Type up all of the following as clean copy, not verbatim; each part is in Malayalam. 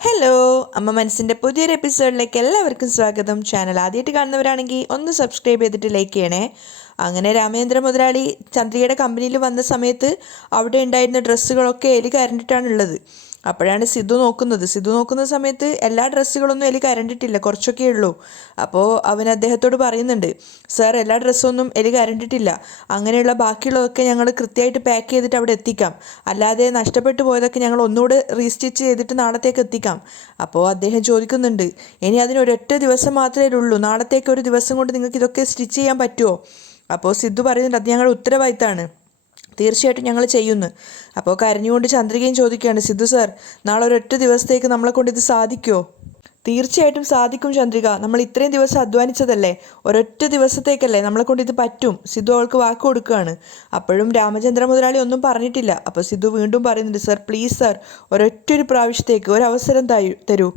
ഹലോ, അമ്മ മനസ്സിൻ്റെ പുതിയൊരു എപ്പിസോഡിലേക്ക് എല്ലാവർക്കും സ്വാഗതം. ചാനൽ ആദ്യമായിട്ട് കാണുന്നവരാണെങ്കിൽ ഒന്ന് സബ്സ്ക്രൈബ് ചെയ്തിട്ട് ലൈക്ക് ചെയ്യണേ. അങ്ങനെ രാമേന്ദ്ര മുതലാളി ചന്ദ്രികയുടെ കമ്പനിയിൽ വന്ന സമയത്ത് അവിടെ ഉണ്ടായിരുന്ന ഡ്രസ്സുകളൊക്കെ എലി കരണ്ടിട്ടാണുള്ളത്. അപ്പോഴാണ് സിദ്ധു നോക്കുന്ന സമയത്ത് എല്ലാ ഡ്രസ്സുകളൊന്നും എലി കരണ്ടിട്ടില്ല, കുറച്ചൊക്കെ ഉള്ളൂ. അപ്പോൾ അവൻ അദ്ദേഹത്തോട് പറയുന്നുണ്ട്, സാർ എല്ലാ ഡ്രസ്സൊന്നും എലി കരണ്ടിട്ടില്ല, അങ്ങനെയുള്ള ബാക്കിയുള്ളതൊക്കെ ഞങ്ങൾ കൃത്യമായിട്ട് പാക്ക് ചെയ്തിട്ട് അവിടെ എത്തിക്കാം, അല്ലാതെ നഷ്ടപ്പെട്ടു പോയതൊക്കെ ഞങ്ങൾ ഒന്നുകൂടെ റീസ്റ്റിച്ച് ചെയ്തിട്ട് നാളത്തേക്ക് എത്തിക്കാം. അപ്പോൾ അദ്ദേഹം ചോദിക്കുന്നുണ്ട്, ഇനി അതിനൊരൊറ്റ ദിവസം മാത്രമേ ഉള്ളൂ, നാളത്തേക്ക് ഒരു ദിവസം കൊണ്ട് നിങ്ങൾക്ക് ഇതൊക്കെ സ്റ്റിച്ച് ചെയ്യാൻ പറ്റുമോ? അപ്പോൾ സിദ്ധു പറയുന്നുണ്ട്, അത് ഞങ്ങളുടെ ഉത്തരവാദിത്തമാണ്, തീർച്ചയായിട്ടും ഞങ്ങൾ ചെയ്യുന്നു. അപ്പോൾ കരഞ്ഞുകൊണ്ട് ചന്ദ്രികയും ചോദിക്കുകയാണ്, സിദ്ധു സാർ, നാളെ ഒരൊറ്റ ദിവസത്തേക്ക് നമ്മളെ കൊണ്ട് ഇത് സാധിക്കുമോ? തീർച്ചയായിട്ടും സാധിക്കും ചന്ദ്രിക, നമ്മൾ ഇത്രയും ദിവസം അധ്വാനിച്ചതല്ലേ, ഒരൊറ്റ ദിവസത്തേക്കല്ലേ, നമ്മളെ കൊണ്ട് ഇത് പറ്റും. സിദ്ധു അവൾക്ക് വാക്ക് കൊടുക്കുകയാണ്. അപ്പോഴും രാമചന്ദ്ര മുതലാളി ഒന്നും പറഞ്ഞിട്ടില്ല. അപ്പോൾ സിദ്ധു വീണ്ടും പറയുന്നുണ്ട്, സാർ പ്ലീസ് സാർ, ഒരൊറ്റൊരു പ്രാവശ്യത്തേക്ക് ഒരവസരം തരൂ.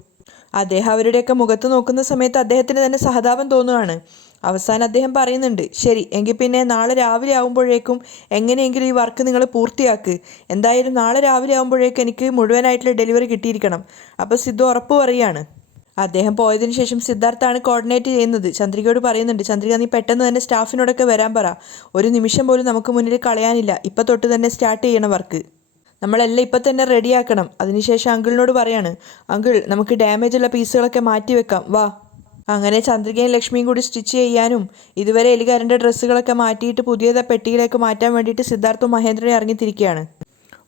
അദ്ദേഹം അവരുടെയൊക്കെ മുഖത്ത് നോക്കുന്ന സമയത്ത് അദ്ദേഹത്തിന് തന്നെ സഹതാപം തോന്നുകയാണ്. അവസാനം അദ്ദേഹം പറയുന്നുണ്ട്, ശരി എങ്കിൽ പിന്നെ നാളെ രാവിലെ ആകുമ്പോഴേക്കും എങ്ങനെയെങ്കിലും ഈ വർക്ക് നിങ്ങൾ പൂർത്തിയാക്ക്. എന്തായാലും നാളെ രാവിലെ ആകുമ്പോഴേക്കും എനിക്ക് മുഴുവനായിട്ടുള്ള ഡെലിവറി കിട്ടിയിരിക്കണം. അപ്പോൾ സിദ്ധു ഉറപ്പ് പറയുകയാണ്. അദ്ദേഹം പോയതിനു ശേഷം സിദ്ധാർത്ഥാണ് കോർഡിനേറ്റ് ചെയ്യുന്നത്. ചന്ദ്രികയോട് പറയുന്നുണ്ട്, ചന്ദ്രിക നീ പെട്ടെന്ന് തന്നെ സ്റ്റാഫിനോടൊക്കെ വരാൻ പറ, ഒരു നിമിഷം പോലും നമുക്ക് മുന്നിൽ കളയാനില്ല, ഇപ്പം തൊട്ട് തന്നെ സ്റ്റാർട്ട് ചെയ്യണം വർക്ക്, നമ്മളെല്ലാം ഇപ്പം തന്നെ റെഡിയാക്കണം. അതിനുശേഷം അങ്കിളിനോട് പറയാണ്, അങ്കിൾ നമുക്ക് ഡാമേജ് ഉള്ള പീസുകളൊക്കെ മാറ്റി വെക്കാം, വാ. അങ്ങനെ ചന്ദ്രികയും ലക്ഷ്മിയും കൂടി സ്റ്റിച്ച് ചെയ്യാനും ഇതുവരെ എലികാരൻ്റെ ഡ്രസ്സുകളൊക്കെ മാറ്റിയിട്ട് പുതിയത് പെട്ടിയിലേക്ക് മാറ്റാൻ വേണ്ടിയിട്ട് സിദ്ധാർത്ഥും മഹേന്ദ്രനെ ഇറങ്ങിത്തിരിക്കുകയാണ്.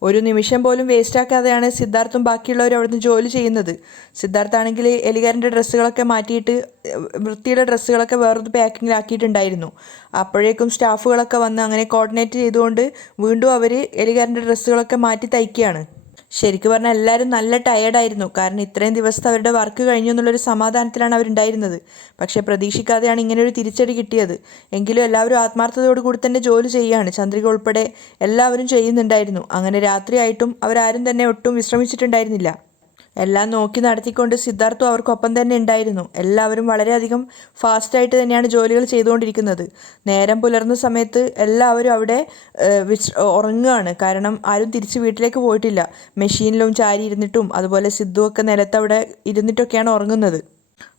ഒരു നിമിഷം പോലും വേസ്റ്റാക്കാതെയാണ് സിദ്ധാർത്ഥും ബാക്കിയുള്ളവരും അവിടുന്ന് ജോലി ചെയ്യുന്നത്. സിദ്ധാർത്ഥാണെങ്കിൽ എലികാരൻ്റെ ഡ്രസ്സുകളൊക്കെ മാറ്റിയിട്ട് വൃത്തിയുടെ ഡ്രസ്സുകളൊക്കെ വേറൊരു പാക്കിങ്ങിലാക്കിയിട്ടുണ്ടായിരുന്നു. അപ്പോഴേക്കും സ്റ്റാഫുകളൊക്കെ വന്ന് അങ്ങനെ കോർഡിനേറ്റ് ചെയ്തുകൊണ്ട് വീണ്ടും അവർ എലികാരൻ്റെ ഡ്രസ്സുകളൊക്കെ മാറ്റി തയ്ക്കുകയാണ്. ശരിക്കും പറഞ്ഞാൽ എല്ലാവരും നല്ല ടയേർഡായിരുന്നു. കാരണം ഇത്രയും ദിവസത്തെ അവരുടെ വർക്ക് കഴിഞ്ഞു എന്നുള്ളൊരു സമാധാനത്തിലാണ് അവരുണ്ടായിരുന്നത്. പക്ഷേ പ്രതീക്ഷിക്കാതെയാണ് ഇങ്ങനെയൊരു തിരിച്ചടി കിട്ടിയത്. എങ്കിലും എല്ലാവരും ആത്മാർത്ഥതയോടുകൂടി തന്നെ ജോലി ചെയ്യുകയാണ്. ചന്ദ്രിക ഉൾപ്പെടെ എല്ലാവരും ചെയ്യുന്നുണ്ടായിരുന്നു. അങ്ങനെ രാത്രിയായിട്ടും അവരാരും തന്നെ ഒട്ടും വിശ്രമിച്ചിട്ടുണ്ടായിരുന്നില്ല. എല്ലാം നോക്കി നടത്തിക്കൊണ്ട് സിദ്ധാർത്ഥും അവർക്കൊപ്പം തന്നെ ഉണ്ടായിരുന്നു. എല്ലാവരും വളരെയധികം ഫാസ്റ്റായിട്ട് തന്നെയാണ് ജോലികൾ ചെയ്തുകൊണ്ടിരിക്കുന്നത്. നേരം പുലർന്ന സമയത്ത് എല്ലാവരും അവിടെ ഉറങ്ങുകയാണ്. കാരണം ആരും തിരിച്ച് വീട്ടിലേക്ക് പോയിട്ടില്ല. മെഷീനിലും ചാരി ഇരുന്നിട്ടും അതുപോലെ സിദ്ധുവൊക്കെ നിലത്തവിടെ ഇരുന്നിട്ടൊക്കെയാണ് ഉറങ്ങുന്നത്.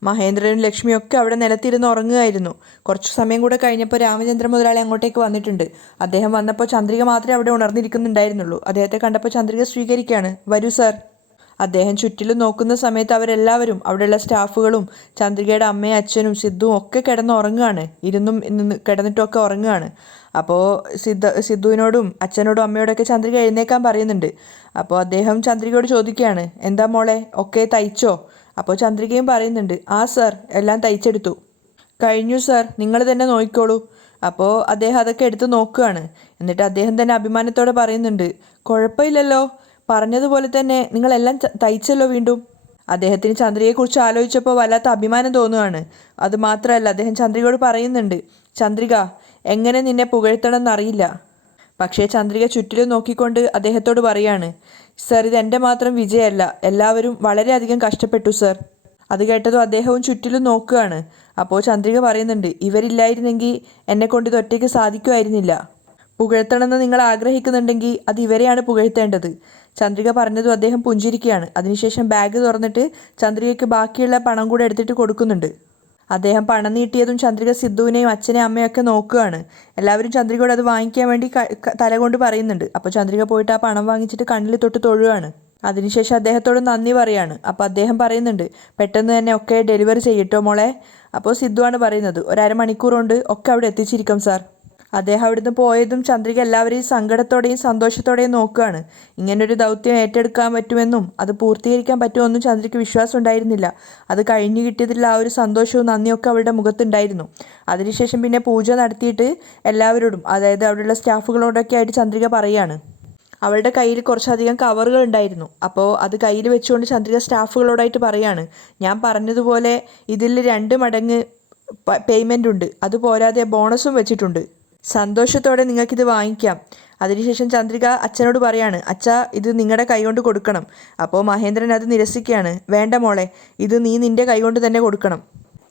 മഹേന്ദ്രനും ലക്ഷ്മിയും ഒക്കെ അവിടെ നിലത്തിരുന്ന് ഉറങ്ങുകയായിരുന്നു. കുറച്ചു സമയം കൂടെ കഴിഞ്ഞപ്പോൾ രാമചന്ദ്ര മുതലാളി അങ്ങോട്ടേക്ക് വന്നിട്ടുണ്ട്. അദ്ദേഹം വന്നപ്പോൾ ചന്ദ്രിക മാത്രമേ അവിടെ ഉണർന്നിരിക്കുന്നുണ്ടായിരുന്നുള്ളൂ. അദ്ദേഹത്തെ കണ്ടപ്പോൾ ചന്ദ്രിക സ്വീകരിക്കുകയാണ്, വരൂ സാർ. അദ്ദേഹം ചുറ്റിലും നോക്കുന്ന സമയത്ത് അവരെല്ലാവരും, അവിടെയുള്ള സ്റ്റാഫുകളും ചന്ദ്രികയുടെ അമ്മയും അച്ഛനും സിദ്ധുവും ഒക്കെ ഉറങ്ങുകയാണ്. ഇരുന്നും കിടന്നിട്ടൊക്കെ ഉറങ്ങുകയാണ്. അപ്പോൾ സിദ്ധുവിനോടും അച്ഛനോടും അമ്മയോടൊക്കെ ചന്ദ്രിക എഴുന്നേക്കാൻ പറയുന്നുണ്ട്. അപ്പോൾ അദ്ദേഹം ചന്ദ്രികയോട് ചോദിക്കുകയാണ്, എന്താ മോളെ ഒക്കെ തയ്ച്ചോ? അപ്പോൾ ചന്ദ്രികയും പറയുന്നുണ്ട്, ആ സാർ, എല്ലാം തയ്ച്ചെടുത്തു കഴിഞ്ഞു സാർ, നിങ്ങൾ തന്നെ നോക്കിക്കോളൂ. അപ്പോൾ അദ്ദേഹം അതൊക്കെ എടുത്ത് നോക്കുകയാണ്. എന്നിട്ട് അദ്ദേഹം തന്നെ അഭിമാനത്തോടെ പറയുന്നുണ്ട്, കുഴപ്പമില്ലല്ലോ, പറഞ്ഞതുപോലെ തന്നെ നിങ്ങളെല്ലാം തയ്ച്ചല്ലോ വീണ്ടും. അദ്ദേഹത്തിന് ചന്ദ്രികയെക്കുറിച്ച് ആലോചിച്ചപ്പോൾ വല്ലാത്ത അഭിമാനം തോന്നുകയാണ്. അതുമാത്രമല്ല, അദ്ദേഹം ചന്ദ്രികയോട് പറയുന്നുണ്ട്, ചന്ദ്രിക, എങ്ങനെ നിന്നെ പുകഴ്ത്തണമെന്നറിയില്ല. പക്ഷേ ചന്ദ്രിക ചുറ്റിലും നോക്കിക്കൊണ്ട് അദ്ദേഹത്തോട് പറയാണ്, സർ, ഇത് എൻ്റെ മാത്രം വിജയമല്ല, എല്ലാവരും വളരെയധികം കഷ്ടപ്പെട്ടു സർ. അത് കേട്ടതും അദ്ദേഹവും ചുറ്റിലും നോക്കുകയാണ്. അപ്പോൾ ചന്ദ്രിക പറയുന്നുണ്ട്, ഇവരില്ലായിരുന്നെങ്കിൽ എന്നെക്കൊണ്ട് ഇത് ഒറ്റയ്ക്ക് സാധിക്കുമായിരുന്നില്ല. പുകഴ്ത്തണമെന്ന് നിങ്ങൾ ആഗ്രഹിക്കുന്നുണ്ടെങ്കിൽ അത് ഇവരെയാണ് പുകഴ്ത്തേണ്ടത്. ചന്ദ്രിക പറഞ്ഞതും അദ്ദേഹം പുഞ്ചിരിക്കുകയാണ്. അതിനുശേഷം ബാഗ് തുറന്നിട്ട് ചന്ദ്രികയ്ക്ക് ബാക്കിയുള്ള പണം കൂടെ എടുത്തിട്ട് കൊടുക്കുന്നുണ്ട്. അദ്ദേഹം പണം നീട്ടിയതും ചന്ദ്രിക സിദ്ധുവിനെയും അച്ഛനെയും അമ്മയൊക്കെ നോക്കുകയാണ്. എല്ലാവരും ചന്ദ്രികയോട് അത് വാങ്ങിക്കാൻ വേണ്ടി തല കൊണ്ട് പറയുന്നുണ്ട്. അപ്പോൾ ചന്ദ്രിക പോയിട്ട് ആ പണം വാങ്ങിച്ചിട്ട് കണ്ണിൽ തൊട്ട് തൊഴുകയാണ്. അതിനുശേഷം അദ്ദേഹത്തോട് നന്ദി പറയാണ്. അപ്പോൾ അദ്ദേഹം പറയുന്നുണ്ട്, പെട്ടെന്ന് തന്നെ ഒക്കെ ഡെലിവറി ചെയ്യട്ടോ മോളെ. അപ്പോൾ സിദ്ധുവാണ് പറയുന്നത്, ഒരു അരമണിക്കൂർ കൊണ്ട് ഒക്കെ അവിടെ എത്തിച്ചിരിക്കും സാർ. അദ്ദേഹം അവിടുന്ന് പോയതും ചന്ദ്രിക എല്ലാവരെയും സങ്കടത്തോടെയും സന്തോഷത്തോടെയും നോക്കുകയാണ്. ഇങ്ങനൊരു ദൗത്യം ഏറ്റെടുക്കാൻ പറ്റുമെന്നും അത് പൂർത്തീകരിക്കാൻ പറ്റുമെന്നും ചന്ദ്രിക്ക് വിശ്വാസം ഉണ്ടായിരുന്നില്ല. അത് കഴിഞ്ഞു കിട്ടിയതിലുള്ള ആ ഒരു സന്തോഷവും നന്ദിയൊക്കെ അവളുടെ മുഖത്തുണ്ടായിരുന്നു. അതിനുശേഷം പിന്നെ പൂജ നടത്തിയിട്ട് എല്ലാവരോടും, അതായത് അവിടെയുള്ള സ്റ്റാഫുകളോടൊക്കെ ആയിട്ട് ചന്ദ്രിക പറയുകയാണ്. അവളുടെ കയ്യിൽ കുറച്ചധികം കവറുകൾ ഉണ്ടായിരുന്നു. അപ്പോൾ അത് കയ്യിൽ വെച്ചുകൊണ്ട് ചന്ദ്രിക സ്റ്റാഫുകളോടായിട്ട് പറയാണ്, ഞാൻ പറഞ്ഞതുപോലെ ഇതിൽ 2 മടങ്ങ് പേയ്മെൻ്റ് ഉണ്ട്, അതുപോരാതെ ബോണസും വെച്ചിട്ടുണ്ട്, സന്തോഷത്തോടെ നിങ്ങൾക്കിത് വാങ്ങിക്കാം. അതിനുശേഷം ചന്ദ്രിക അച്ഛനോട് പറയാണ്, അച്ഛാ, ഇത് നിങ്ങളുടെ കൈകൊണ്ട് കൊടുക്കണം. അപ്പോൾ മഹേന്ദ്രൻ അത് നിരസിക്കുകയാണ്, വേണ്ട മോളെ, ഇത് നീ നിൻ്റെ കൈകൊണ്ട് തന്നെ കൊടുക്കണം.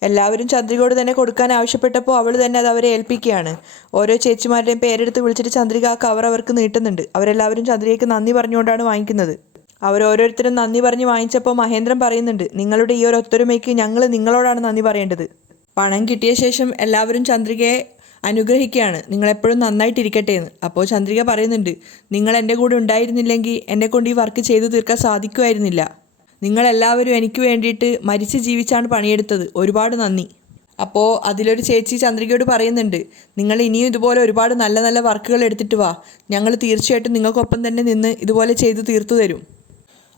എല്ലാവരും ചന്ദ്രികയോട് തന്നെ കൊടുക്കാൻ ആവശ്യപ്പെട്ടപ്പോൾ അവൾ തന്നെ അത് അവരെ ഏൽപ്പിക്കുകയാണ്. ഓരോ ചേച്ചിമാരുടെയും പേരെടുത്ത് വിളിച്ചിട്ട് ചന്ദ്രിക ആ കവർ അവർക്ക് നീട്ടുന്നുണ്ട്. അവരെല്ലാവരും ചന്ദ്രികയ്ക്ക് നന്ദി പറഞ്ഞുകൊണ്ടാണ് വാങ്ങിക്കുന്നത്. അവരോരോരുത്തരും നന്ദി പറഞ്ഞ് വാങ്ങിച്ചപ്പോൾ മഹേന്ദ്രൻ പറയുന്നുണ്ട്, നിങ്ങളുടെ ഈ ഒരു ഒത്തൊരുമയ്ക്ക് ഞങ്ങൾ നിങ്ങളോടാണ് നന്ദി പറയേണ്ടത്. പണം കിട്ടിയ ശേഷം എല്ലാവരും ചന്ദ്രികയെ അനുഗ്രഹിക്കുകയാണ്, നിങ്ങളെപ്പോഴും നന്നായിട്ടിരിക്കട്ടെ എന്ന്. അപ്പോൾ ചന്ദ്രിക പറയുന്നുണ്ട്, നിങ്ങൾ എൻ്റെ കൂടെ ഉണ്ടായിരുന്നില്ലെങ്കിൽ എന്നെക്കൊണ്ട് ഈ വർക്ക് ചെയ്തു തീർക്കാൻ സാധിക്കുമായിരുന്നില്ല. നിങ്ങളെല്ലാവരും എനിക്ക് വേണ്ടിയിട്ട് മരിച്ച് ജീവിച്ചാണ് പണിയെടുത്തത്, ഒരുപാട് നന്ദി. അപ്പോൾ അതിലൊരു ചേച്ചി ചന്ദ്രികയോട് പറയുന്നുണ്ട്, നിങ്ങൾ ഇനിയും ഇതുപോലെ ഒരുപാട് നല്ല നല്ല വർക്കുകൾ എടുത്തിട്ട് വാ, ഞങ്ങൾ തീർച്ചയായിട്ടും നിങ്ങൾക്കൊപ്പം തന്നെ നിന്ന് ഇതുപോലെ ചെയ്തു തീർത്തു തരും.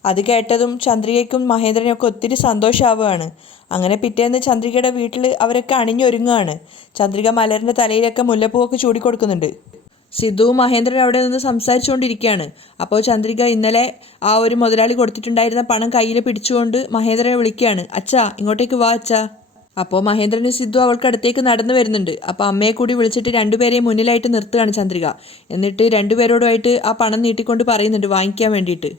അത് കേട്ടതും ചന്ദ്രികയ്ക്കും മഹേന്ദ്രനൊക്കെ ഒത്തിരി സന്തോഷമാവുകയാണ്. അങ്ങനെ പിറ്റേന്ന് ചന്ദ്രികയുടെ വീട്ടിൽ അവരൊക്കെ അണിഞ്ഞൊരുങ്ങുകയാണ്. ചന്ദ്രിക മലറിൻ്റെ തലയിലൊക്കെ മുല്ലപ്പൂവൊക്കെ ചൂടിക്കൊടുക്കുന്നുണ്ട്. സിദ്ധുവും മഹേന്ദ്രൻ അവിടെ നിന്ന് സംസാരിച്ചുകൊണ്ടിരിക്കുകയാണ്. അപ്പോൾ ചന്ദ്രിക ഇന്നലെ ആ ഒരു മുതലാളി കൊടുത്തിട്ടുണ്ടായിരുന്ന പണം കയ്യിൽ പിടിച്ചുകൊണ്ട് മഹേന്ദ്രനെ വിളിക്കുകയാണ്, അച്ഛാ ഇങ്ങോട്ടേക്ക് വാ അച്ഛാ. അപ്പോൾ മഹേന്ദ്രനും സിദ്ധു അവൾക്ക് അടുത്തേക്ക് നടന്നു വരുന്നുണ്ട്. അപ്പോൾ അമ്മയെ കൂടി വിളിച്ചിട്ട് രണ്ടുപേരെയും മുന്നിലായിട്ട് നിർത്തുകയാണ് ചന്ദ്രിക. എന്നിട്ട് രണ്ടുപേരോടുമായിട്ട് ആ പണം നീട്ടിക്കൊണ്ട് പറയുന്നുണ്ട് വാങ്ങിക്കാൻ വേണ്ടിയിട്ട്.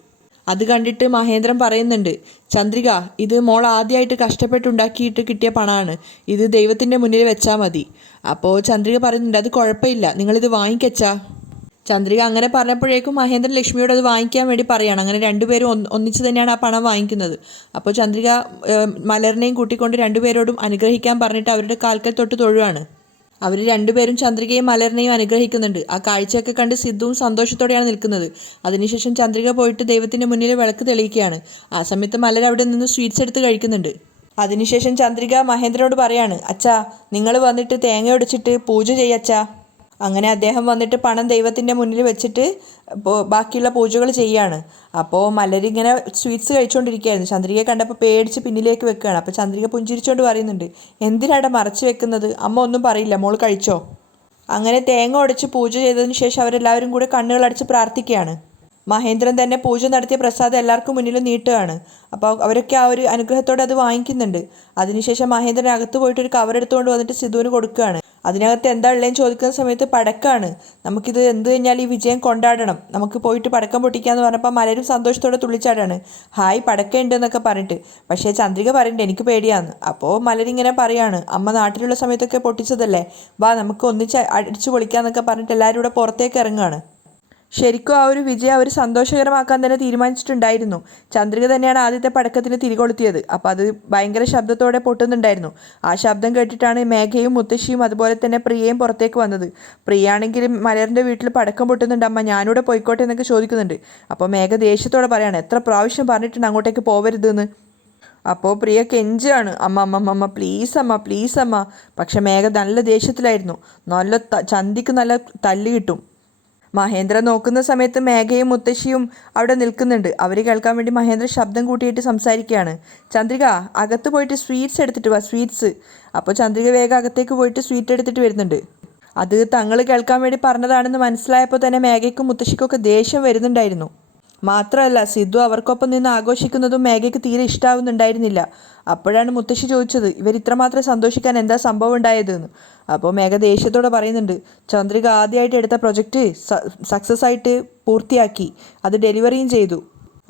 അത് കണ്ടിട്ട് മഹേന്ദ്രൻ പറയുന്നുണ്ട്, ചന്ദ്രിക ഇത് മോൾ ആദ്യമായിട്ട് കഷ്ടപ്പെട്ടുണ്ടാക്കിയിട്ട് കിട്ടിയ പണമാണ്, ഇത് ദൈവത്തിൻ്റെ മുന്നിൽ വെച്ചാൽ മതി. അപ്പോൾ ചന്ദ്രിക പറയുന്നുണ്ട്, അത് കുഴപ്പമില്ല, നിങ്ങളിത് വാങ്ങിക്കച്ചാ. ചന്ദ്രിക അങ്ങനെ പറഞ്ഞപ്പോഴേക്കും മഹേന്ദ്രൻ ലക്ഷ്മിയോട് അത് വാങ്ങിക്കാൻ വേണ്ടി പറയുകയാണ്. അങ്ങനെ രണ്ടുപേരും ഒന്നിച്ച് തന്നെയാണ് ആ പണം വാങ്ങിക്കുന്നത്. അപ്പോൾ ചന്ദ്രിക മലറിനെയും കൂട്ടിക്കൊണ്ട് രണ്ടുപേരോടും അനുഗ്രഹിക്കാൻ പറഞ്ഞിട്ട് അവരുടെ കാൽക്കൽ തൊട്ട് തൊഴുവാണ്. അവർ രണ്ടുപേരും ചന്ദ്രികയും മലറിനെയും അനുഗ്രഹിക്കുന്നുണ്ട്. ആ കാഴ്ചയൊക്കെ കണ്ട് സിദ്ധുവും സന്തോഷത്തോടെയാണ് നിൽക്കുന്നത്. അതിനുശേഷം ചന്ദ്രിക പോയിട്ട് ദൈവത്തിൻ്റെ മുന്നിൽ വിളക്ക് തെളിയിക്കുകയാണ്. ആ സമയത്ത് മലർ അവിടെ നിന്ന് സ്വീറ്റ്സ് എടുത്ത് കഴിക്കുന്നുണ്ട്. അതിനുശേഷം ചന്ദ്രിക മഹേന്ദ്രനോട് പറയാണ്, അച്ഛാ നിങ്ങൾ വന്നിട്ട് തേങ്ങ ഒടിച്ചിട്ട് പൂജ ചെയ്യച്ചാ. അങ്ങനെ അദ്ദേഹം വന്നിട്ട് പണം ദൈവത്തിൻ്റെ മുന്നിൽ വെച്ചിട്ട് ബാക്കിയുള്ള പൂജകൾ ചെയ്യാണ്. അപ്പോൾ മലരിങ്ങനെ സ്വീറ്റ്സ് കഴിച്ചുകൊണ്ടിരിക്കുകയായിരുന്നു. ചന്ദ്രികയെ കണ്ടപ്പോൾ പേടിച്ച് പിന്നിലേക്ക് വെക്കുകയാണ്. അപ്പോൾ ചന്ദ്രിക പുഞ്ചിരിച്ചുകൊണ്ട് പറയുന്നുണ്ട്, എന്തിനാടെ മറച്ചു വെക്കുന്നത്, അമ്മ ഒന്നും പറയില്ല, മോൾ കഴിച്ചോ. അങ്ങനെ തേങ്ങ ഉടച്ച് പൂജ ചെയ്തതിന് ശേഷം അവരെല്ലാവരും കൂടെ കണ്ണുകളടച്ച് പ്രാർത്ഥിക്കുകയാണ്. മഹേന്ദ്രൻ തന്നെ പൂജ നടത്തിയ പ്രസാദം എല്ലാവർക്കും മുന്നിൽ നീട്ടുകയാണ്. അപ്പോൾ അവരൊക്കെ ആ ഒരു അനുഗ്രഹത്തോടെ അത് വാങ്ങിക്കുന്നുണ്ട്. അതിനുശേഷം മഹേന്ദ്രൻ അകത്ത് പോയിട്ട് ഒരു കവർ എടുത്തുകൊണ്ട് വന്നിട്ട് സിദ്ധുവിന് കൊടുക്കുകയാണ്. അതിനകത്ത് എന്താ ഉള്ളതെന്ന് ചോദിക്കുന്ന സമയത്ത് പടക്കമാണ്. നമുക്കിത് എന്ത് കഴിഞ്ഞാൽ ഈ വിജയം കൊണ്ടാടണം, നമുക്ക് പോയിട്ട് പടക്കം പൊട്ടിക്കാന്ന് പറഞ്ഞപ്പോൾ മലരും സന്തോഷത്തോടെ തുള്ളിച്ചാടാണ്. ഹായ് പടക്കം ഉണ്ട് എന്നൊക്കെ പറഞ്ഞിട്ട്. പക്ഷേ ചന്ദ്രിക പറയുന്നുണ്ട് എനിക്ക് പേടിയാന്ന്. അപ്പോൾ മലരിങ്ങനെ പറയാണ്, അമ്മ നാട്ടിലുള്ള സമയത്തൊക്കെ പൊട്ടിച്ചതല്ലേ, വാ നമുക്ക് ഒന്നിച്ച് അടിച്ചു പൊളിക്കാന്നൊക്കെ പറഞ്ഞിട്ട് എല്ലാവരും കൂടെ പുറത്തേക്ക് ഇറങ്ങുകയാണ്. ശരിക്കും ആ ഒരു വിജയം അവർ സന്തോഷകരമാക്കാൻ തന്നെ തീരുമാനിച്ചിട്ടുണ്ടായിരുന്നു. ചന്ദ്രിക തന്നെയാണ് ആദ്യത്തെ പടക്കത്തിന് തിരികൊളുത്തിയത്. അപ്പോൾ അത് ഭയങ്കര ശബ്ദത്തോടെ പൊട്ടുന്നുണ്ടായിരുന്നു. ആ ശബ്ദം കേട്ടിട്ടാണ് മേഘയും മുത്തശ്ശിയും അതുപോലെ തന്നെ പ്രിയയും പുറത്തേക്ക് വന്നത്. പ്രിയ ആണെങ്കിൽ മലറിൻ്റെ വീട്ടിൽ പടക്കം പൊട്ടുന്നുണ്ട് അമ്മ, ഞാനിവിടെ പോയിക്കോട്ടെ എന്നൊക്കെ ചോദിക്കുന്നുണ്ട്. അപ്പോൾ മേഘ ദേഷ്യത്തോടെ പറയാണ്, എത്ര പ്രാവശ്യം പറഞ്ഞിട്ടുണ്ട് അങ്ങോട്ടേക്ക് പോവരുതെന്ന്. അപ്പോൾ പ്രിയ കെഞ്ചാണ്, അമ്മ അമ്മ അമ്മ പ്ലീസ് അമ്മ പ്ലീസ് അമ്മ. പക്ഷെ മേഘ നല്ല ദേഷ്യത്തിലായിരുന്നു. നല്ല ചന്തിക്ക് നല്ല തല്ല് കിട്ടും. മഹേന്ദ്ര നോക്കുന്ന സമയത്ത് മേഘയും മുത്തശ്ശിയും അവിടെ നിൽക്കുന്നുണ്ട്. അവർ കേൾക്കാൻ വേണ്ടി മഹേന്ദ്ര ശബ്ദം കൂട്ടിയിട്ട് സംസാരിക്കുകയാണ്, ചന്ദ്രിക അകത്ത് പോയിട്ട് സ്വീറ്റ്സ് എടുത്തിട്ട് വാ, സ്വീറ്റ്സ്. അപ്പോൾ ചന്ദ്രിക വേഗം അകത്തേക്ക് പോയിട്ട് സ്വീറ്റ് എടുത്തിട്ട് വരുന്നുണ്ട്. അത് തങ്ങൾ കേൾക്കാൻ വേണ്ടി പറഞ്ഞതാണെന്ന് മനസ്സിലായപ്പോൾ തന്നെ മേഘയ്ക്കും മുത്തശ്ശിക്കൊക്കെ ദേഷ്യം വരുന്നുണ്ടായിരുന്നു. മാത്രമല്ല സിദ്ധു അവർക്കൊപ്പം നിന്ന് ആഘോഷിക്കുന്നതും മേഘയ്ക്ക് തീരെ ഇഷ്ടാവുന്നുണ്ടായിരുന്നില്ല. അപ്പോഴാണ് മുത്തശ്ശി ചോദിച്ചത്, ഇവരിത്രമാത്രം സന്തോഷിക്കാൻ എന്താ സംഭവം ഉണ്ടായതെന്ന്. അപ്പോൾ മേഘ ദേഷ്യത്തോടെ പറയുന്നുണ്ട്, ചന്ദ്രിക ആദ്യമായിട്ട് എടുത്ത പ്രൊജക്റ്റ് സക്സസ് ആയിട്ട് പൂർത്തിയാക്കി, അത് ഡെലിവറിയും ചെയ്തു,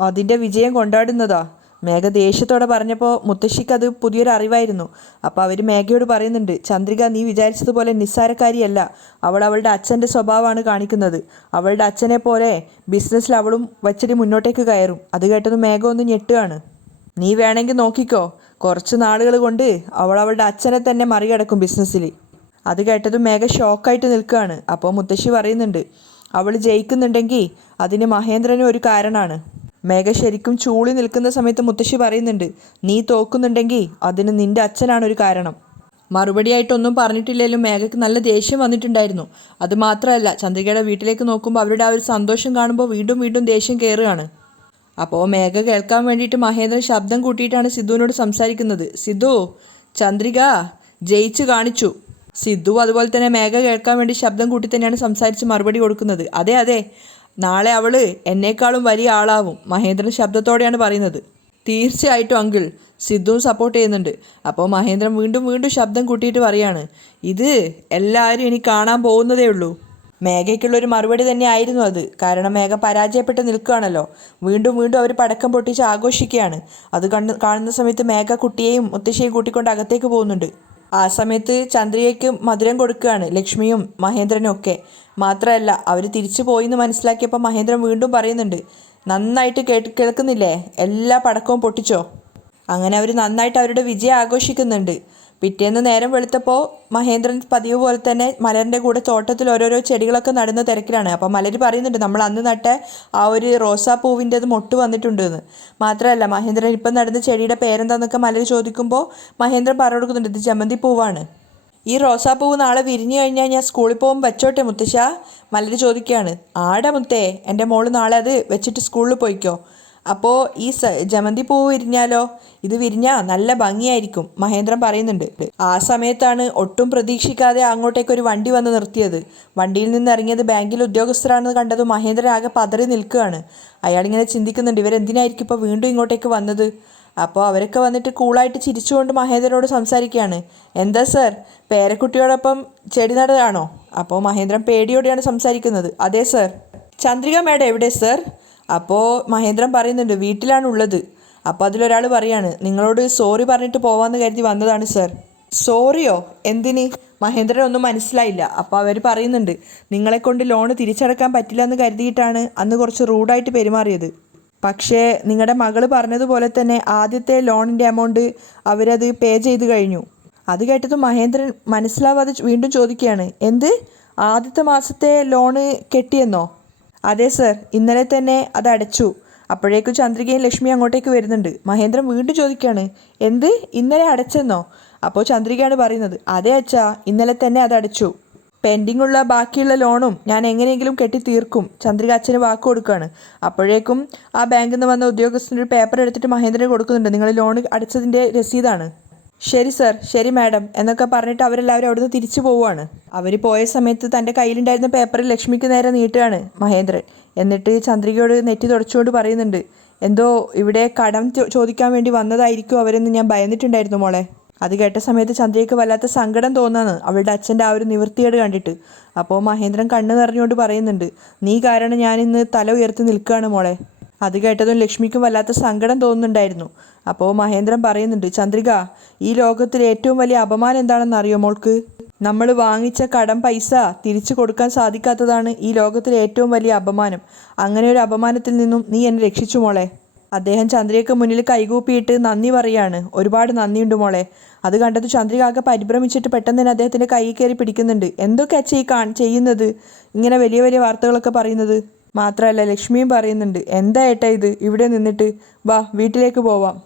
അതിൻ്റെ വിജയം കൊണ്ടാടുന്നതാ. മേഘ ദേഷ്യത്തോടെ പറഞ്ഞപ്പോൾ മുത്തശ്ശിക്ക് അത് പുതിയൊരു അറിവായിരുന്നു. അപ്പോൾ അവർ മേഘയോട് പറയുന്നുണ്ട്, ചന്ദ്രിക നീ വിചാരിച്ചതുപോലെ നിസ്സാരക്കാരിയല്ല, അവൾ അവളുടെ അച്ഛൻ്റെ സ്വഭാവമാണ് കാണിക്കുന്നത്. അവളുടെ അച്ഛനെ പോലെ ബിസിനസ്സിൽ അവളും വച്ചിട്ട് മുന്നോട്ടേക്ക് കയറും. അത് കേട്ടത് മേഘ ഒന്ന് ഞെട്ടുകയാണ്. നീ വേണമെങ്കിൽ നോക്കിക്കോ, കുറച്ച് നാളുകൾ കൊണ്ട് അവൾ അവളുടെ അച്ഛനെ തന്നെ മറികടക്കും ബിസിനസ്സിൽ. അത് കേട്ടതും മേഘ ഷോക്കായിട്ട് നിൽക്കുകയാണ്. അപ്പോൾ മുത്തശ്ശി പറയുന്നുണ്ട്, അവൾ ജയിക്കുന്നുണ്ടെങ്കിൽ അതിന് മഹേന്ദ്രനും ഒരു കാരണമാണ്. മേഘ ശരിക്കും ചൂളി നിൽക്കുന്ന സമയത്ത് മുത്തശ്ശി പറയുന്നുണ്ട്, നീ തോക്കുന്നുണ്ടെങ്കിൽ അതിന് നിൻ്റെ അച്ഛനാണ് ഒരു കാരണം. മറുപടിയായിട്ടൊന്നും പറഞ്ഞിട്ടില്ലെങ്കിലും മേഘയ്ക്ക് നല്ല ദേഷ്യം വന്നിട്ടുണ്ടായിരുന്നു. അതുമാത്രമല്ല ചന്ദ്രികയുടെ വീട്ടിലേക്ക് നോക്കുമ്പോൾ അവരുടെ ആ ഒരു സന്തോഷം കാണുമ്പോൾ വീണ്ടും വീണ്ടും ദേഷ്യം കയറുകയാണ്. അപ്പോൾ മേഘ കേൾക്കാൻ വേണ്ടിയിട്ട് മഹേന്ദ്രൻ ശബ്ദം കൂട്ടിയിട്ടാണ് സിദ്ധുവിനോട് സംസാരിക്കുന്നത്, സിദ്ധു ചന്ദ്രിക ജയിച്ചു കാണിച്ചു. സിദ്ധു അതുപോലെ തന്നെ മേഘ കേൾക്കാൻ വേണ്ടി ശബ്ദം കൂട്ടി തന്നെയാണ് സംസാരിച്ച് മറുപടി കൊടുക്കുന്നത്. അതെ അതെ, നാളെ അവൾ എന്നേക്കാളും വലിയ ആളാവും, മഹേന്ദ്രൻ ശബ്ദത്തോടെയാണ് പറയുന്നത്. തീർച്ചയായിട്ടും അങ്കിൾ, സിദ്ധുവും സപ്പോർട്ട് ചെയ്യുന്നുണ്ട്. അപ്പോൾ മഹേന്ദ്രൻ വീണ്ടും വീണ്ടും ശബ്ദം കൂട്ടിയിട്ട് പറയാണ്, ഇത് എല്ലാവരും ഇനി കാണാൻ പോകുന്നതേ ഉള്ളൂ. മേഘയ്ക്കുള്ളൊരു മറുപടി തന്നെ ആയിരുന്നു അത്. കാരണം മേഘ പരാജയപ്പെട്ട് നിൽക്കുകയാണല്ലോ. വീണ്ടും വീണ്ടും അവർ പടക്കം പൊട്ടിച്ച് ആഘോഷിക്കുകയാണ്. അത് കാണുന്ന സമയത്ത് മേഘ കുട്ടിയെയും മുത്തശ്ശിയെയും കൂട്ടിക്കൊണ്ട് അകത്തേക്ക് പോകുന്നുണ്ട്. ആ സമയത്ത് ചന്ദ്രികയ്ക്ക് മധുരം കൊടുക്കുകയാണ് ലക്ഷ്മിയും മഹേന്ദ്രനും ഒക്കെ. മാത്രമല്ല അവർ തിരിച്ചു പോയി എന്ന് മനസ്സിലാക്കിയപ്പോൾ മഹേന്ദ്രൻ വീണ്ടും പറയുന്നുണ്ട്, നന്നായിട്ട് കേൾക്കുന്നില്ലേ? എല്ലാ പടക്കവും പൊട്ടിച്ചോ? അങ്ങനെ അവർ നന്നായിട്ട് അവരുടെ വിജയം ആഘോഷിക്കുന്നുണ്ട്. പിറ്റേന്ന് നേരം വെളുത്തപ്പോൾ മഹേന്ദ്രൻ പതിവ് പോലെ തന്നെ മലറിൻ്റെ കൂടെ തോട്ടത്തിൽ ഓരോരോ ചെടികളൊക്കെ നടുന്ന തിരക്കിലാണ്. അപ്പോൾ മലര് പറയുന്നുണ്ട്, നമ്മൾ അന്ന് നട്ട ആ ഒരു റോസാപ്പൂവിൻ്റെത് മൊട്ട് വന്നിട്ടുണ്ട് എന്ന്. മാത്രമല്ല, മഹേന്ദ്രൻ ഇപ്പം നടുന്ന ചെടിയുടെ പേരെന്താന്നൊക്കെ മലര് ചോദിക്കുമ്പോൾ മഹേന്ദ്രൻ പറഞ്ഞു കൊടുക്കുന്നുണ്ട്, ഇത് ജമന്തി പൂവാണ്. ഈ റോസാപ്പൂവ് നാളെ വിരിഞ്ഞു കഴിഞ്ഞാൽ ഞാൻ സ്കൂളിൽ പോകുമ്പോൾ വെച്ചോട്ടെ മുത്തശ്ശ? മലര് ചോദിക്കുകയാണ്. ആടെ മുത്തേ, എൻ്റെ മോള് നാളെ അത് വെച്ചിട്ട് സ്കൂളിൽ പോയിക്കോ. അപ്പോൾ ഈ ജമന്തി പൂവ് വിരിഞ്ഞാലോ? ഇത് വിരിഞ്ഞാൽ നല്ല ഭംഗിയായിരിക്കും, മഹേന്ദ്രൻ പറയുന്നുണ്ട്. ആ സമയത്താണ് ഒട്ടും പ്രതീക്ഷിക്കാതെ അങ്ങോട്ടേക്ക് ഒരു വണ്ടി വന്ന് നിർത്തിയത്. വണ്ടിയിൽ നിന്ന് ഇറങ്ങിയത് ബാങ്കിലെ ഉദ്യോഗസ്ഥരാണെന്ന് കണ്ടതും മഹേന്ദ്രൻ ആകെ പതറി നിൽക്കുകയാണ്. അയാളിങ്ങനെ ചിന്തിക്കുന്നുണ്ട്, ഇവരെന്തിനായിരിക്കും ഇപ്പോൾ വീണ്ടും ഇങ്ങോട്ടേക്ക് വന്നത്? അപ്പോൾ അവരൊക്കെ വന്നിട്ട് കൂളായിട്ട് ചിരിച്ചുകൊണ്ട് മഹേന്ദ്രനോട് സംസാരിക്കുകയാണ്. എന്താ സർ, പേരക്കുട്ടിയോടൊപ്പം ചെടി നടുകയാണോ? അപ്പോൾ മഹേന്ദ്രൻ പേടിയോടെയാണ് സംസാരിക്കുന്നത്. അതെ സർ. ചന്ദ്രിക മേഡം എവിടെ സർ? അപ്പോൾ മഹേന്ദ്രൻ പറയുന്നുണ്ട്, വീട്ടിലാണ് ഉള്ളത്. അപ്പോൾ അതിലൊരാൾ പറയാണ്, നിങ്ങളോട് സോറി പറഞ്ഞിട്ട് പോവാമെന്ന് കരുതി വന്നതാണ് സർ. സോറിയോ? എന്തിന്? മഹേന്ദ്രൻ ഒന്നും മനസ്സിലായില്ല. അപ്പോൾ അവർ പറയുന്നുണ്ട്, നിങ്ങളെക്കൊണ്ട് ലോണ് തിരിച്ചടക്കാൻ പറ്റില്ല എന്ന് കരുതിയിട്ടാണ് അന്ന് കുറച്ച് റൂഡായിട്ട് പെരുമാറിയത്. പക്ഷേ നിങ്ങളുടെ മകള് പറഞ്ഞതുപോലെ തന്നെ ആദ്യത്തെ ലോണിൻ്റെ എമൗണ്ട് അവരത് പേ ചെയ്ത് കഴിഞ്ഞു. അത് കേട്ടത് മഹേന്ദ്രൻ മനസ്സിലാവാതെ വീണ്ടും ചോദിക്കുകയാണ്, എന്ത്? ആദ്യത്തെ മാസത്തെ ലോണ് കെട്ടിയെന്നോ? അതെ സർ, ഇന്നലെ തന്നെ അത് അടച്ചു. അപ്പോഴേക്കും ചന്ദ്രികയും ലക്ഷ്മി അങ്ങോട്ടേക്ക് വരുന്നുണ്ട്. മഹേന്ദ്രൻ വീണ്ടും ചോദിക്കുകയാണ്, എന്ത്? ഇന്നലെ അടച്ചെന്നോ? അപ്പോൾ ചന്ദ്രികയാണ് പറയുന്നത്, അതെ അച്ഛാ, ഇന്നലെ തന്നെ അത് അടച്ചു. പെൻഡിങ് ഉള്ള ബാക്കിയുള്ള ലോണും ഞാൻ എങ്ങനെയെങ്കിലും കെട്ടി തീർക്കും. ചന്ദ്രിക അച്ഛന് വാക്ക് കൊടുക്കുകയാണ്. അപ്പോഴേക്കും ആ ബാങ്കിൽ നിന്ന് വന്ന ഉദ്യോഗസ്ഥൻ്റെ ഒരു പേപ്പർ എടുത്തിട്ട് മഹേന്ദ്രന് കൊടുക്കുന്നുണ്ട്. നിങ്ങൾ ലോൺ അടച്ചതിൻ്റെ രസീതാണ്. ശരി സർ, ശരി മാഡം എന്നൊക്കെ പറഞ്ഞിട്ട് അവരെല്ലാവരും അവിടുന്ന് തിരിച്ചു പോവുകയാണ്. അവർ പോയ സമയത്ത് തൻ്റെ കയ്യിലുണ്ടായിരുന്ന പേപ്പറിൽ ലക്ഷ്മിക്ക് നേരെ നീട്ടുകയാണ് മഹേന്ദ്രൻ. എന്നിട്ട് ചന്ദ്രികയോട് നെറ്റി തുടച്ചുകൊണ്ട് പറയുന്നുണ്ട്, എന്തോ ഇവിടെ കടം ചോദിക്കാൻ വേണ്ടി വന്നതായിരിക്കും അവരെന്ന് ഞാൻ ഭയന്നിട്ടുണ്ടായിരുന്നു മോളെ. അത് കേട്ട സമയത്ത് ചന്ദ്രയ്ക്ക് വല്ലാത്ത സങ്കടം തോന്നാന്ന് അവളുടെ അച്ഛൻ്റെ ആ ഒരു നിവൃത്തിയേട് കണ്ടിട്ട്. അപ്പോൾ മഹേന്ദ്രൻ കണ്ണ് നിറഞ്ഞുകൊണ്ട് പറയുന്നുണ്ട്, നീ കാരണം ഞാനിന്ന് തല ഉയർത്തി നിൽക്കുകയാണ് മോളെ. അത് കേട്ടതും ലക്ഷ്മിക്കും വല്ലാത്ത സങ്കടം തോന്നുന്നുണ്ടായിരുന്നു. അപ്പോൾ മഹേന്ദ്രൻ പറയുന്നുണ്ട്, ചന്ദ്രിക, ഈ ലോകത്തിൽ ഏറ്റവും വലിയ അപമാനം എന്താണെന്ന് അറിയോ മോൾക്ക്? നമ്മൾ വാങ്ങിച്ച കടം പൈസ തിരിച്ചു കൊടുക്കാൻ സാധിക്കാത്തതാണ് ഈ ലോകത്തിലെ ഏറ്റവും വലിയ അപമാനം. അങ്ങനെ ഒരു അപമാനത്തിൽ നിന്നും നീ എന്നെ രക്ഷിച്ചു മോളെ. അദ്ദേഹം ചന്ദ്രികയ്ക്ക് മുന്നിൽ കൈകൂപ്പിയിട്ട് നന്ദി പറയാണ്. ഒരുപാട് നന്ദിയുണ്ട് മോളെ. അത് കണ്ടത് ചന്ദ്രിക ആകെ പരിഭ്രമിച്ചിട്ട് പെട്ടെന്ന് തന്നെ അദ്ദേഹത്തിൻ്റെ കൈ കയറി പിടിക്കുന്നുണ്ട്. എന്തൊക്കെ അച്ഛ ഈ ചെയ്യുന്നത്? ഇങ്ങനെ വലിയ വലിയ വാർത്തകളൊക്കെ പറയുന്നത്. മാത്രമല്ല ലക്ഷ്മിയും പറയുന്നുണ്ട്, എന്താ ഏട്ടാ ഇത് ഇവിടെ നിന്നിട്ട്? വാ വീട്ടിലേക്ക് പോവാം.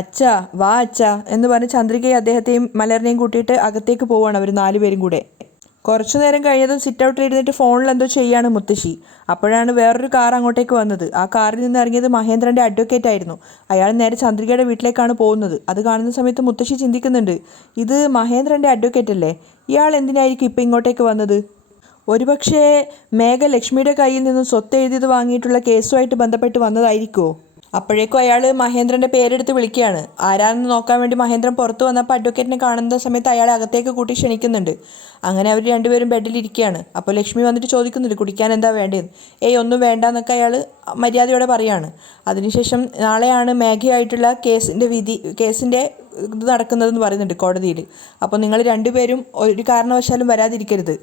അച്ഛാ വാ അച്ഛാ എന്ന് പറഞ്ഞ് ചന്ദ്രികയും അദ്ദേഹത്തെയും മലറിനെയും കൂട്ടിയിട്ട് അകത്തേക്ക് പോവുകയാണ് അവർ 4 പേരും കൂടെ. കുറച്ചു നേരം കഴിഞ്ഞതും സിറ്റ് ഔട്ടിൽ ഇരുന്നിട്ട് ഫോണിൽ എന്തോ ചെയ്യാണ് മുത്തശ്ശി. അപ്പോഴാണ് വേറൊരു കാർ അങ്ങോട്ടേക്ക് വന്നത്. ആ കാറിൽ നിന്ന് ഇറങ്ങിയത് മഹേന്ദ്രൻ്റെ അഡ്വക്കേറ്റ് ആയിരുന്നു. അയാൾ നേരെ ചന്ദ്രികയുടെ വീട്ടിലേക്കാണ് പോകുന്നത്. അത് കാണുന്ന സമയത്ത് മുത്തശ്ശി ചിന്തിക്കുന്നുണ്ട്, ഇത് മഹേന്ദ്രൻ്റെ അഡ്വക്കേറ്റ് അല്ലേ? ഇയാൾ എന്തിനായിരിക്കും ഇപ്പം ഇങ്ങോട്ടേക്ക് വന്നത്? ഒരുപക്ഷേ മേഘ ലക്ഷ്മിയുടെ കയ്യിൽ നിന്നും സ്വത്ത് എഴുതിയത് വാങ്ങിയിട്ടുള്ള കേസുമായിട്ട് ബന്ധപ്പെട്ട് വന്നതായിരിക്കുമോ? അപ്പോഴേക്കും അയാൾ മഹേന്ദ്രൻ്റെ പേരെടുത്ത് വിളിക്കുകയാണ്. ആരാണെന്ന് നോക്കാൻ വേണ്ടി മഹേന്ദ്രൻ പുറത്ത് വന്നപ്പോൾ അഡ്വക്കേറ്റിനെ കാണുന്ന സമയത്ത് അയാളെ അകത്തേക്ക് കൂട്ടി ക്ഷണിക്കുന്നുണ്ട്. അങ്ങനെ അവർ രണ്ടുപേരും ബെഡിലിരിക്കുകയാണ്. അപ്പോൾ ലക്ഷ്മി വന്നിട്ട് ചോദിക്കുന്നുണ്ട്, കുടിക്കാൻ എന്താ വേണ്ടതെന്ന്. ഒന്നും വേണ്ടെന്നൊക്കെ അയാൾ മര്യാദയോടെ പറയാണ്. അതിനുശേഷം നാളെയാണ് മേഘയായിട്ടുള്ള കേസിൻ്റെ ഇത് നടക്കുന്നതെന്ന് പറയുന്നുണ്ട് കോടതിയിൽ. അപ്പോൾ നിങ്ങൾ രണ്ടുപേരും ഒരു കാരണവശാലും വരാതിരിക്കരുത്.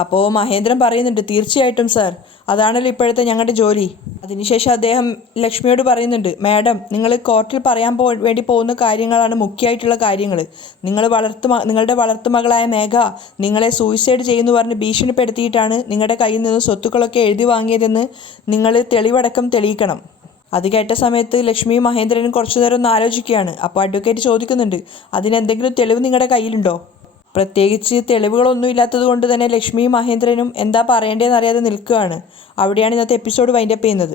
അപ്പോൾ മഹേന്ദ്രൻ പറയുന്നുണ്ട്, തീർച്ചയായിട്ടും സാർ, അതാണല്ലോ ഇപ്പോഴത്തെ ഞങ്ങളുടെ ജോലി. അതിനുശേഷം അദ്ദേഹം ലക്ഷ്മിയോട് പറയുന്നുണ്ട്, മാഡം, നിങ്ങൾ കോർട്ടിൽ പറയാൻ വേണ്ടി പോകുന്ന കാര്യങ്ങളാണ് മുഖ്യമായിട്ടുള്ള കാര്യങ്ങൾ. നിങ്ങളുടെ വളർത്തുമകളായ മേഘ നിങ്ങളെ സൂയിസൈഡ് ചെയ്യുന്നു പറഞ്ഞ് ഭീഷണിപ്പെടുത്തിയിട്ടാണ് നിങ്ങളുടെ കയ്യിൽ നിന്ന് സ്വത്തുക്കളൊക്കെ എഴുതി വാങ്ങിയതെന്ന് നിങ്ങൾ തെളിവടക്കം തെളിയിക്കണം. അത് കേട്ട സമയത്ത് ലക്ഷ്മിയും മഹേന്ദ്രനും കുറച്ചു നേരം ഒന്ന് ആലോചിക്കുകയാണ്. അപ്പോൾ അഡ്വക്കേറ്റ് ചോദിക്കുന്നുണ്ട്, അതിനെന്തെങ്കിലും തെളിവ് നിങ്ങളുടെ കയ്യിലുണ്ടോ? പ്രത്യേകിച്ച് തെളിവുകളൊന്നും ഇല്ലാത്തത് കൊണ്ട് തന്നെ ലക്ഷ്മിയും മഹേന്ദ്രനും എന്താ പറയേണ്ടതെന്ന് അറിയാതെ നിൽക്കുകയാണ്. അവിടെയാണ് ഇന്നത്തെ എപ്പിസോഡ് വൈൻഡപ്പ് ചെയ്യുന്നത്.